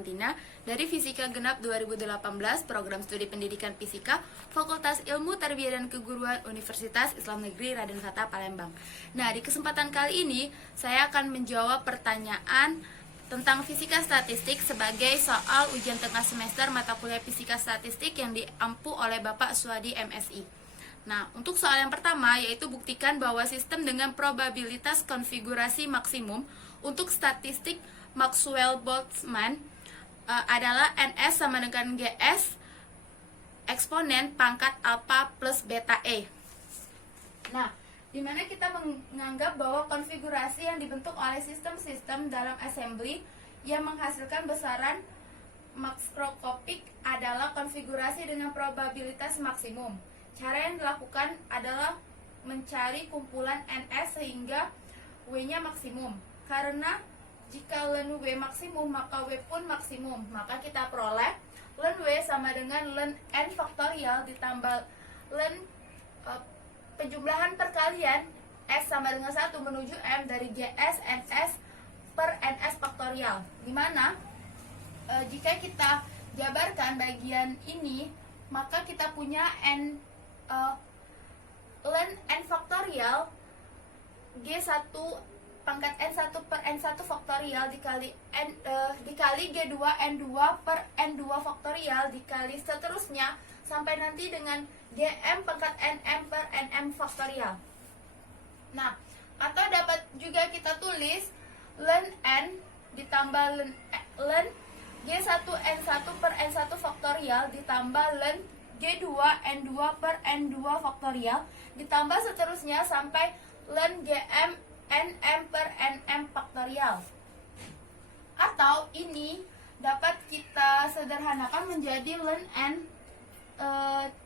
Valentina dari Fisika Genap 2018, Program Studi Pendidikan Fisika, Fakultas Ilmu Tarbiyah dan Keguruan Universitas Islam Negeri Raden Fatah Palembang. Nah, di kesempatan kali ini saya akan menjawab pertanyaan tentang fisika statistik sebagai soal ujian tengah semester mata kuliah fisika statistik yang diampu oleh Bapak Suwadi MSI. Nah, untuk soal yang pertama yaitu buktikan bahwa sistem dengan probabilitas konfigurasi maksimum untuk statistik Maxwell-Boltzmann adalah NS sama dengan GS eksponen pangkat alpha plus beta E. Nah, di mana kita menganggap bahwa konfigurasi yang dibentuk oleh sistem-sistem dalam assembly yang menghasilkan besaran makroskopik adalah konfigurasi dengan probabilitas maksimum. Cara yang dilakukan adalah mencari kumpulan NS sehingga W-nya maksimum. Karena jika len W maksimum, maka W pun maksimum. Maka kita peroleh len W sama dengan len N faktorial ditambah len penjumlahan perkalian S sama dengan 1 menuju M dari GS NS per NS faktorial. Dimana jika kita jabarkan bagian ini, maka kita punya len N faktorial G1 pangkat N1 per N1 faktorial dikali G2 N2 per N2 faktorial dikali seterusnya sampai nanti dengan GM pangkat NM per NM faktorial. Nah, atau dapat juga kita tulis len N ditambah len G1 N1 per N1 faktorial ditambah len G2 N2 per N2 faktorial ditambah seterusnya sampai len GM NM per NM faktorial. Atau ini dapat kita sederhanakan menjadi len N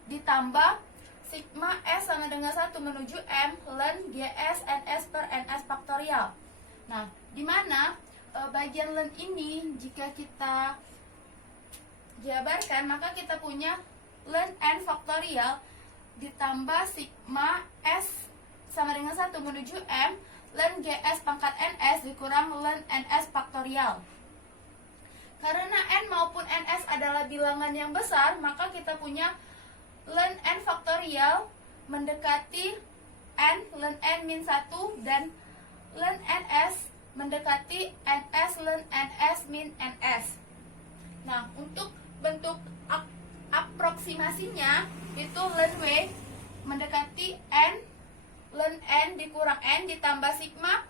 ditambah sigma S sama dengan 1 menuju M len GS NS per NS faktorial. Nah, di mana bagian len ini jika kita jabarkan maka kita punya len N faktorial ditambah sigma S sama dengan 1 menuju M len GS pangkat NS dikurang len NS faktorial. Karena N maupun NS adalah bilangan yang besar, maka kita punya len N faktorial mendekati N len N min 1 dan len NS mendekati NS len NS min NS. Nah, untuk bentuk aproksimasinya itu len W mendekati N len N dikurang N ditambah sigma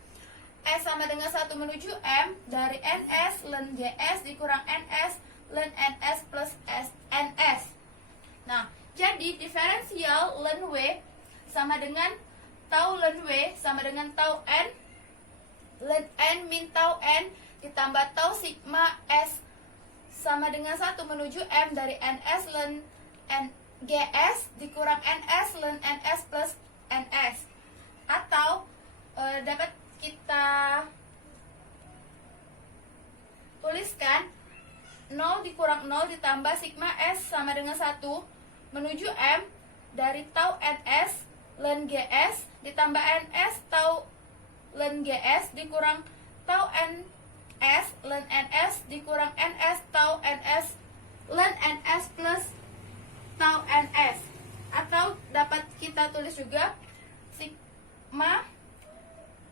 S sama dengan 1 menuju M dari NS len GS dikurang NS len NS plus NS. Nah, jadi diferensial len W sama dengan tau len W sama dengan tau N len N min tau N ditambah tau sigma S sama dengan 1 menuju M dari NS len GS dikurang NS len NS plus NS. Atau dapat kita tuliskan 0 dikurang 0 ditambah sigma S sama dengan 1 menuju M dari tau NS len GS ditambah NS tau len GS dikurang tau NS len NS dikurang NS tau NS len NS plus tau NS. Atau dapat kita tulis juga sigma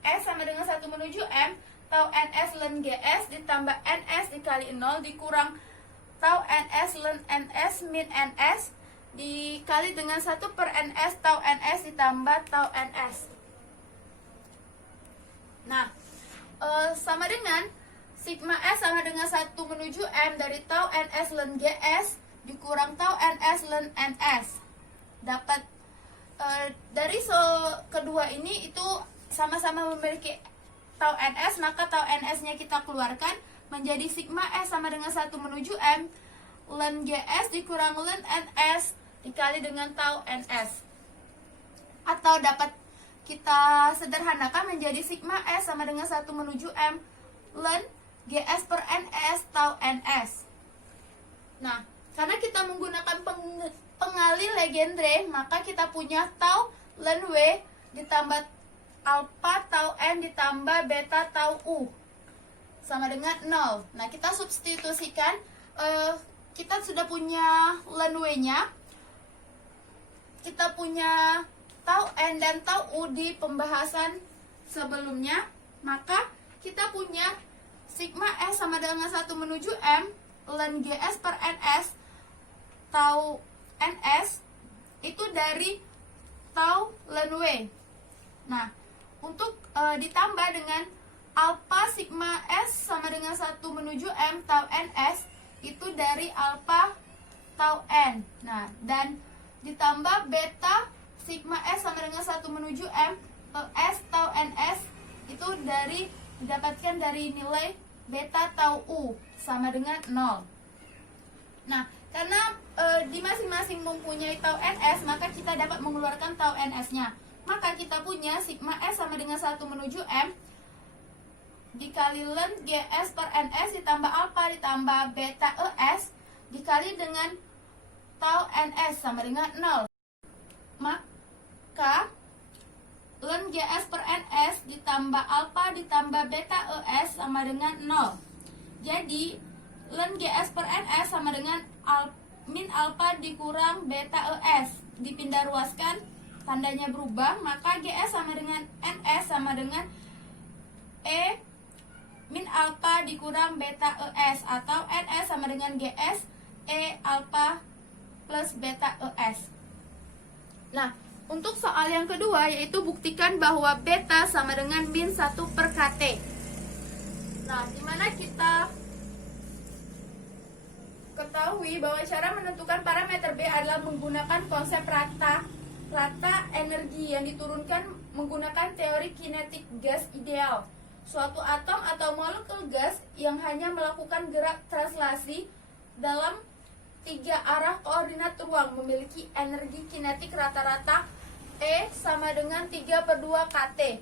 S sama dengan 1 menuju M tau NS len GS ditambah NS dikali 0 dikurang tau NS len NS min NS dikali dengan 1 per NS tau NS ditambah tau NS. Nah, sama dengan sigma S sama dengan 1 menuju M dari tau NS len GS dikurang tau NS len NS. Dapat dari kedua ini itu sama-sama memiliki tau NS, maka tau NS-nya kita keluarkan menjadi sigma S sama dengan 1 menuju M len GS dikurang len NS dikali dengan tau NS. Atau dapat kita sederhanakan menjadi sigma S sama dengan 1 menuju M len GS per NS tau NS. Nah, karena kita menggunakan pengalih Legendre, maka kita punya tau len W ditambah alpha tau N ditambah beta tau U. sama dengan 0. Nah, kita substitusikan, kita sudah punya ln W-nya, kita punya tau N dan tau U di pembahasan sebelumnya, maka kita punya sigma S sama dengan 1 menuju M ln GS per NS tau NS itu dari tau ln W. Nah, untuk ditambah dengan alpha sigma S sama dengan 1 menuju M tau NS itu dari alpha tau N. Nah, dan ditambah beta sigma S sama dengan 1 menuju M S tau NS itu didapatkan dari nilai beta tau U sama dengan 0. Nah, karena di masing-masing mempunyai tau NS, maka kita dapat mengeluarkan tau NS-nya. Maka kita punya sigma S sama dengan 1 menuju M dikali ln GS per NS ditambah alpha ditambah beta ES dikali dengan tau NS sama dengan 0. Maka ln GS per NS ditambah alpha ditambah beta ES sama dengan 0. Jadi ln GS per NS sama dengan min alpha dikurang beta ES. Dipindah ruaskan, tandanya berubah, maka GS sama dengan NS sama dengan E min alpha dikurang beta ES, atau NS sama dengan GS E alpha plus beta ES. Nah, untuk soal yang kedua, yaitu buktikan bahwa beta sama dengan min 1 per KT. Nah, dimana kita ketahui bahwa cara menentukan parameter B adalah menggunakan konsep rata energi yang diturunkan menggunakan teori kinetik gas ideal. Suatu atom atau molekul gas yang hanya melakukan gerak translasi dalam 3 arah koordinat ruang memiliki energi kinetik rata-rata E sama dengan 3/2 kT.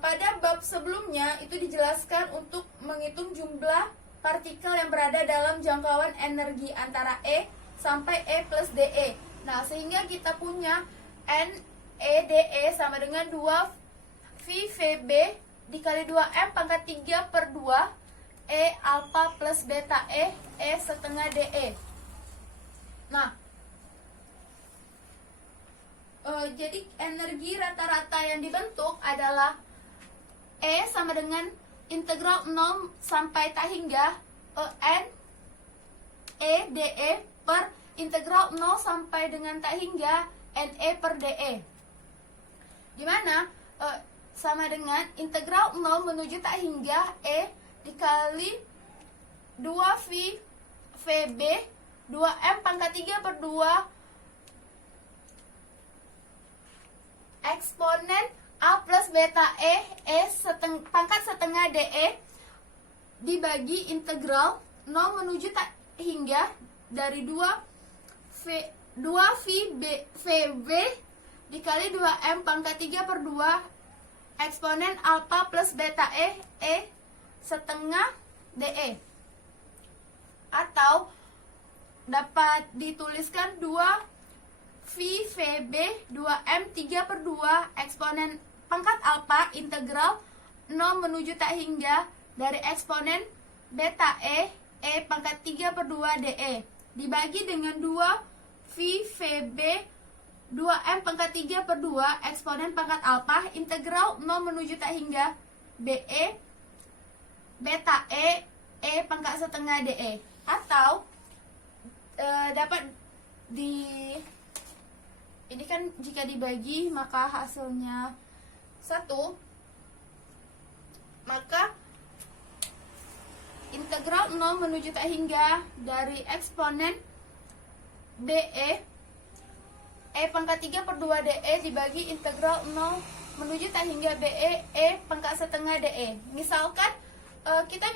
Pada bab sebelumnya itu dijelaskan untuk menghitung jumlah partikel yang berada dalam jangkauan energi antara E sampai E plus DE. Nah, sehingga kita punya NEDE sama dengan 2 VB dikali 2M pangkat 3/2 E alpha plus beta E setengah DE. Nah, jadi energi rata-rata yang dibentuk adalah E sama dengan integral 0 sampai tak hingga N E DE per integral 0 sampai dengan tak hingga NE per DE, dimana sama dengan integral 0 menuju tak hingga E dikali 2V VB 2M pangkat 3/2 eksponen A plus beta pangkat setengah DE dibagi integral 0 menuju tak hingga dari 2VB dikali 2M pangkat 3/2 eksponen alpha plus beta E setengah DE, atau dapat dituliskan 2VB 2M 3/2 eksponen pangkat alpha integral 0 menuju tak hingga dari eksponen beta E pangkat 3/2 DE dibagi dengan 2VB 2M pangkat 3/2 eksponen pangkat alpha integral 0 menuju tak hingga BE beta E pangkat setengah DE, atau dapat ini kan jika dibagi maka hasilnya 1, maka integral 0 menuju tak hingga dari eksponen BE pangkat 3/2 DE dibagi integral 0 menuju tak hingga BE pangkat setengah DE. Misalkan kita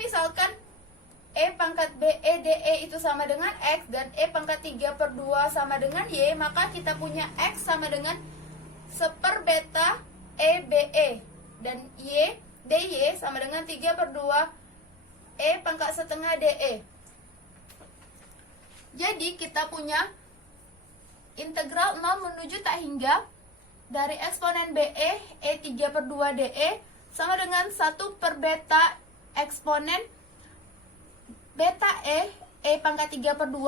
E pangkat BE DE itu sama dengan X dan E pangkat 3/2 sama dengan Y, maka kita punya X sama dengan 1/, beta BE dan Y DY sama dengan 3/2 pangkat setengah DE. Jadi kita punya integral 0 menuju tak hingga dari eksponen BE 3/2 DE sama dengan 1 per beta eksponen beta E pangkat 3 per 2,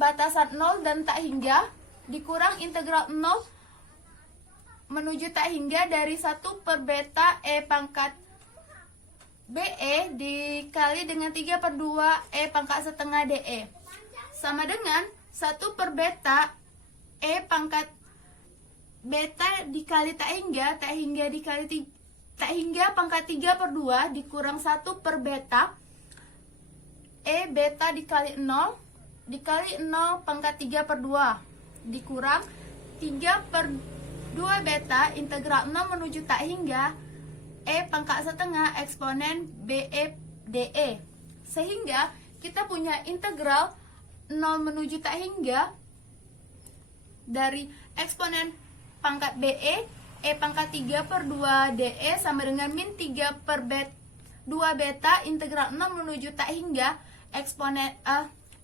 batasan 0 dan tak hingga, dikurang integral 0 menuju tak hingga dari 1 per beta E pangkat BE dikali dengan 3 per 2 E pangkat setengah DE. Sama dengan 1 per beta E pangkat beta dikali tak hingga dikali tak hingga pangkat 3 per 2 dikurang 1 per beta E beta dikali 0 dikali 0 pangkat 3 per 2 dikurang 3 per 2 beta integral 0 menuju tak hingga E pangkat setengah eksponen BE DE. Sehingga kita punya integral 0 menuju tak hingga dari eksponen pangkat BE E pangkat 3 per 2 DE sama dengan min 3 per 2 beta integral 0 menuju tak hingga eksponen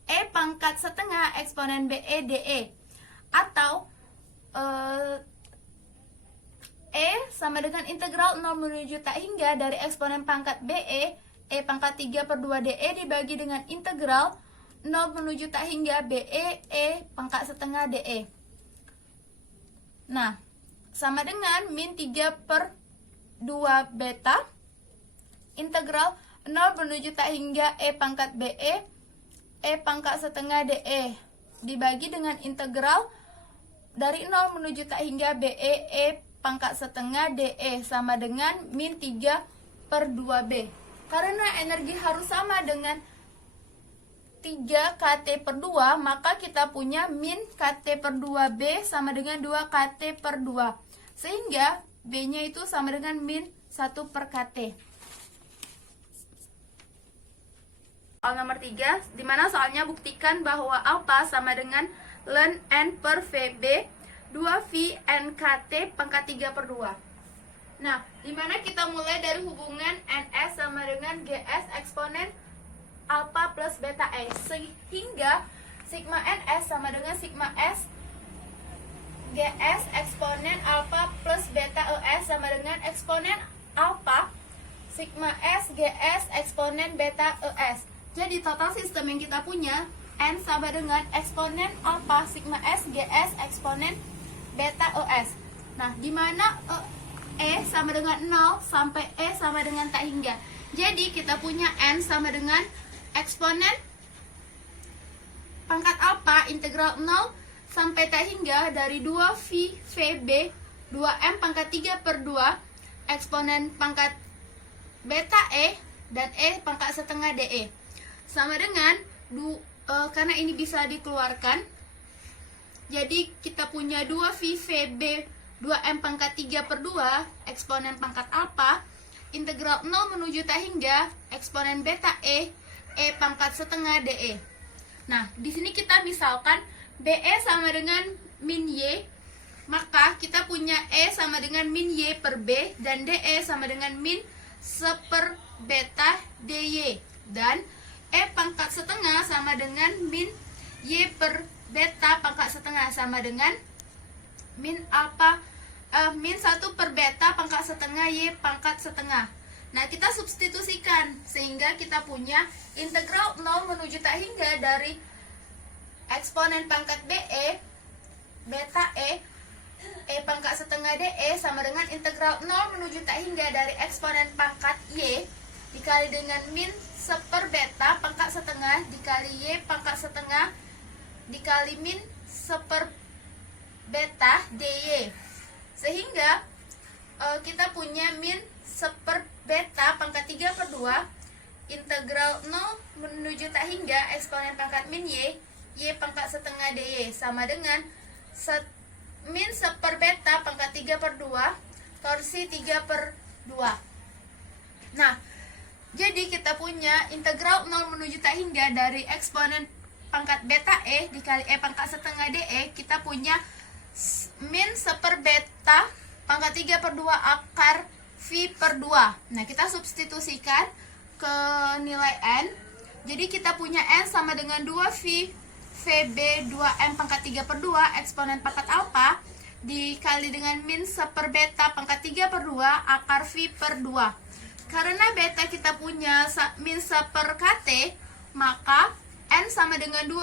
E pangkat setengah eksponen BE DE. Atau E sama dengan integral 0 menuju tak hingga dari eksponen pangkat BE E pangkat 3 per 2 DE dibagi dengan integral 0 menuju tak hingga BE E pangkat setengah DE. Nah, sama dengan min 3 per 2 beta integral 0 menuju tak hingga E pangkat BE E pangkat setengah DE dibagi dengan integral dari 0 menuju tak hingga BE E pangkat setengah DE sama dengan min 3 per 2B. Karena energi harus sama dengan 3 kT per 2, maka kita punya min kT per 2B sama dengan 2 kT per 2. Sehingga B-nya itu sama dengan min 1 per kT. Soal nomor 3, dimana soalnya buktikan bahwa alpha sama dengan ln N per VB 2V NKT pangkat 3 per 2. Nah, dimana kita mulai dari hubungan NS sama dengan GS eksponen alpha plus beta E. Sehingga sigma NS sama dengan sigma S GS eksponen alpha plus beta ES sama dengan eksponen alpha sigma S GS eksponen beta ES. Jadi total sistem yang kita punya N sama dengan eksponen alpha sigma S GS eksponen beta ES. Nah, di mana E sama dengan 0 sampai E sama dengan tak hingga. Jadi kita punya N sama dengan eksponen pangkat alpha integral 0 sampai tak hingga dari 2V VB 2M pangkat 3 per 2 eksponen pangkat beta E dan E pangkat setengah DE. Sama dengan karena ini bisa dikeluarkan, jadi kita punya 2V VB 2M pangkat 3 per 2 eksponen pangkat alpha integral 0 menuju tak hingga eksponen beta E pangkat setengah DE. Nah, di sini kita misalkan BE sama dengan min Y, maka kita punya E sama dengan min Y per B dan DE sama dengan min 1 per beta DY dan E pangkat setengah sama dengan min Y per beta pangkat setengah sama dengan min 1 per beta pangkat setengah Y pangkat setengah. Nah, kita substitusikan sehingga kita punya integral 0 menuju tak hingga dari eksponen pangkat BE beta E pangkat setengah DE sama dengan integral 0 menuju tak hingga dari eksponen pangkat Y dikali dengan min 1 per beta pangkat setengah dikali Y pangkat setengah dikali min 1 per beta DY. Sehingga kita punya min 1 per beta pangkat 3 per 2 integral 0 menuju tak hingga eksponen pangkat min Y pangkat setengah DY sama dengan min 1 per beta pangkat 3 per 2 torsi 3 per 2. Nah, jadi kita punya integral 0 menuju tak hingga dari eksponen pangkat beta E dikali E pangkat setengah DE, kita punya min 1 per beta pangkat 3 per 2 akar V per 2. Nah, kita substitusikan ke nilai N. Jadi kita punya N sama dengan 2V VB 2M pangkat 3 per 2 eksponen pangkat alpha dikali dengan min 1 per beta pangkat 3 per 2 akar V per 2. Karena beta kita punya min 1 per kt, maka N sama dengan 2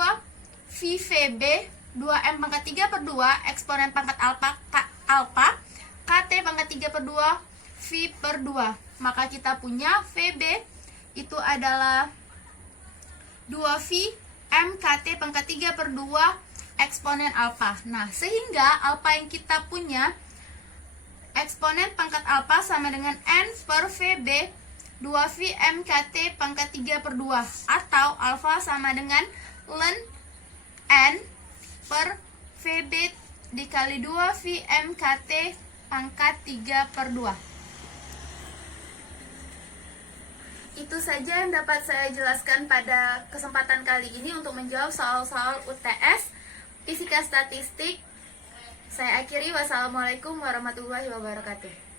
VB 2M pangkat 3 per 2 eksponen pangkat alpha kt pangkat 3 per 2 V per 2. Maka kita punya VB itu adalah 2V M kt pangkat 3 per 2 eksponen alpha. Nah, sehingga alpha yang kita punya eksponen pangkat alpha sama dengan N per VB 2V M kt pangkat 3 per 2, atau alpha sama dengan ln N per VB dikali 2V M kt pangkat 3 per 2. Itu saja yang dapat saya jelaskan pada kesempatan kali ini untuk menjawab soal-soal UTS Fisika Statistik. Saya akhiri, wassalamualaikum warahmatullahi wabarakatuh.